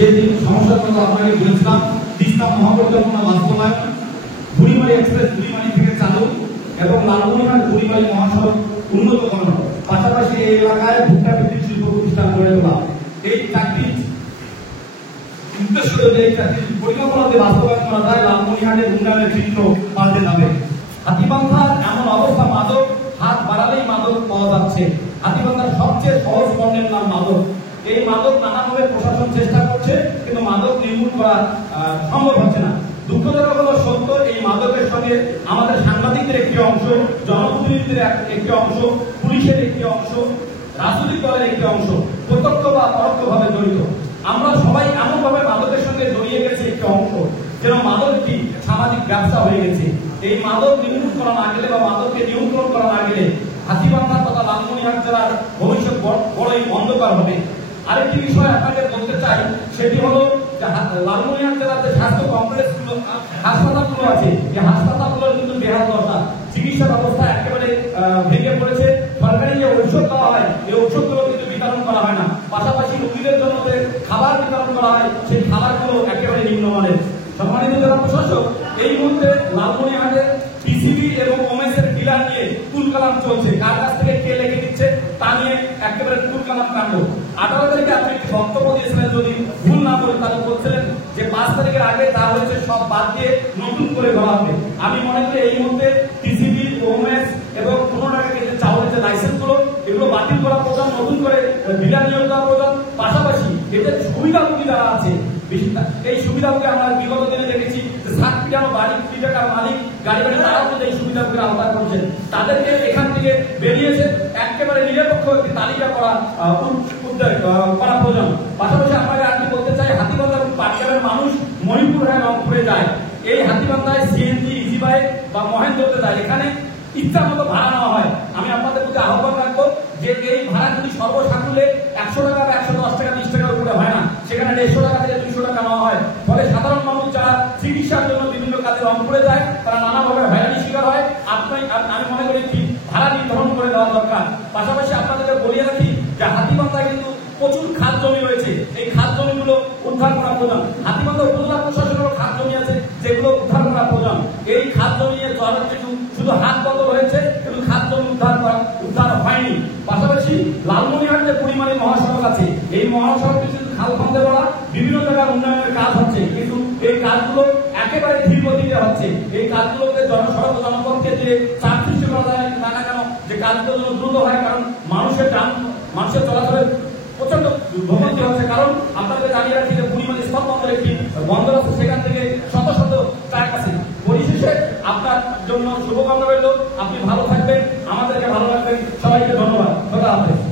যে সমস্যার কথা আপনাকে বলেছিলাম, তিস্তা মহাপরিকল্পনা বাস্তবায়ন, বুড়িমারি এক্সপ্রেস বুড়িমারি থেকে চালু এবং লালমনিরহাট বুড়িমারি মহাসড়ক উন্নতকরণ, পাশাপাশি এই এলাকায় ভুট্টা ভিত্তিক শিল্প প্রতিষ্ঠান গড়ে তোলা, এই চারটি উদ্দেশ্য যদি এই চারটি পরিকল্পনাতে বাস্তবায়ন করা যায়, লালমনিরহাটের উন্নয়নের চিত্র পাল্টে যাবে। হাতীবান্ধার এমন অবস্থা, মাদক হাত বাড়ালেই মাদক পাওয়া যাচ্ছে। হাতীবান্ধার সবচেয়ে সহজ পণ্যের নাম মাদক। এই মাদক নানাভাবে প্রশাসন চেষ্টা করছে, কিন্তু মাদক নির্মূল করা সম্ভব হচ্ছে না। দুঃখজনক হলো সত্য, এই মাদকের সঙ্গে আমাদের সাংবাদিকদের একটি অংশ, জনপ্রতিনিধিদের একটি অংশ, পুলিশের একটি অংশ, রাজনৈতিক দলের একটি অংশ প্রত্যক্ষ বা পরোক্ষভাবে জড়িত। আমরা সবাই এমনভাবে মাদকের সঙ্গে জড়িয়ে গেছি একটি অংশ, যেন মাদক একটি সামাজিক ব্যবসা হয়ে গেছে। এই মাদক নির্মূল করা না গেলে বা মাদককে নিয়ন্ত্রণ করা না গেলে হাতীবান্ধা তথা লালমনিরহাট জেলার ভবিষ্যৎ বড়ই অন্ধকার হবে। আরেকটি বিষয় আপনাকে বলতে চাই, সেটি হলো লালমনিরহাট জেলার যে স্বাস্থ্য কমপ্লেক্সগুলো, হাসপাতালগুলো আছে, এই হাসপাতালগুলোর কিন্তু বেহাল দশা, চিকিৎসা ব্যবস্থা একেবারে ভেঙে পড়েছে। সরকারি যে ঔষধ দেওয়া হয়, এই ঔষধগুলো কিন্তু বিতরণ করা হয় না। পাশাপাশি রোগীদের জন্য যে খাবার বিতরণ করা হয়, সেই খাবারগুলো একেবারে নিম্নমানের। সম্মানিত জেলা প্রশাসক, এই মুহূর্তে লালমনিরহাটে পিসিবি এবং ওমেসের ডিলার নিয়ে তুলকালাম চলছে। কার কাছ থেকে কে লেগে দিচ্ছে তা নিয়ে একেবারে তুলকালাম কাণ্ড। 18 তারিখে আপনি একটি বক্তব্য দিয়েছিলেন, যদি ভুল না বলি, তাহলে বলছিলেন যে 5 তারিখের আগে যা হয়েছে সব বাদ দিয়ে নতুন করে গড়া হবে। আমি মনে করি এই মুহূর্তে পিসিবি, ওমেস এবং 15 টাকা কেজি চাউলের যে লাইসেন্স গুলো, এগুলো বাতিল করা প্রয়োজন, নতুন করে ডিলার নিয়োগ দেওয়া প্রয়োজন। পাশাপাশি এদের সুবিধাভোগী যারা আছে, এই সুবিধাভোগী আমরা বিগত দিনে দেখেছি যে 7 পিটানো বাড়ি, 2 টাকার মালিক গাড়ি বাড়ি, তারাও কিন্তু এই সুবিধাভোগীর আওতায় করছেন। তাদেরকে এখান থেকে বেরিয়েছে একেবারে নিরপেক্ষ একটি তালিকা করা প্রয়োজন। পাশাপাশি আপনাকে আজকে বলতে চাই, হাতীবান্ধা এবং পাটগ্রামের মানুষ মণিপুর হয়ে রংপুরে যায়। এই হাতীবান্ধায় সিএনজি, ইজি বাইক বা মহেন্দ্রতে যায়, এখানে ইচ্ছা মতো ভাড়া নেওয়া হয়। আমি আপনাদের প্রতি আহ্বান রাখবো যে এই ভাড়া যদি সর্বসাকুল্যে 100 টাকা বা 110 টাকা 20 টাকার উপরে হয় না, সেখানে 150 টাকা থেকে 200 টাকা নেওয়া হয়। ফলে সাধারণ মানুষ যারা চিকিৎসার জন্য বিভিন্ন কাজে রংপুরে যায়, তারা নানাভাবে হয়রানির শিকার হয়। আমি মনে করি ভাড়া নির্ধারণ করে দেওয়া দরকার। পাশাপাশি আপনাদেরকে বলিয়ে রাখি যে হাতীবান্ধায় কিন্তু প্রচুর খাদ জমি রয়েছে, এই খাদ জমিগুলো উদ্ধার করা প্রয়োজন। হাতীবান্ধা উপজেলা প্রশাসনেরও খাদ জমি আছে, যেগুলো উদ্ধার করা প্রয়োজন। এই খাদ জমি নিয়ে শুধু হাত বদল হয়েছে, কিন্তু খাদ জমি উদ্ধার হয়নি। পাশাপাশি লালমনিরহাট যে বুড়িমারি মহাসড়ক আছে, এই মহাসড়কে শুধু খাল খন্দে করা, বিভিন্ন জায়গায় উন্নয়নের কাজ হচ্ছে, কিন্তু এই কাজগুলো একেবারে ধীর গতিতে হচ্ছে। এই কাজগুলোকে জনসড়ক জনপথকে যে চাপ সৃষ্টি করা যায় না কেন, যে কাজগুলো যেন দ্রুত হয়, কারণ মানুষের চলাচলের প্রচন্ড ভোগান্তি হচ্ছে। কারণ আপনাদের জানিয়ে রাখি যে বুড়িমারি স্থলবন্দর একটি বন্দর আছে, সেখান থেকে শত শত ট্রাক আছে। পরিশেষে আপনার জন্য শুভকামনা রইল, আপনি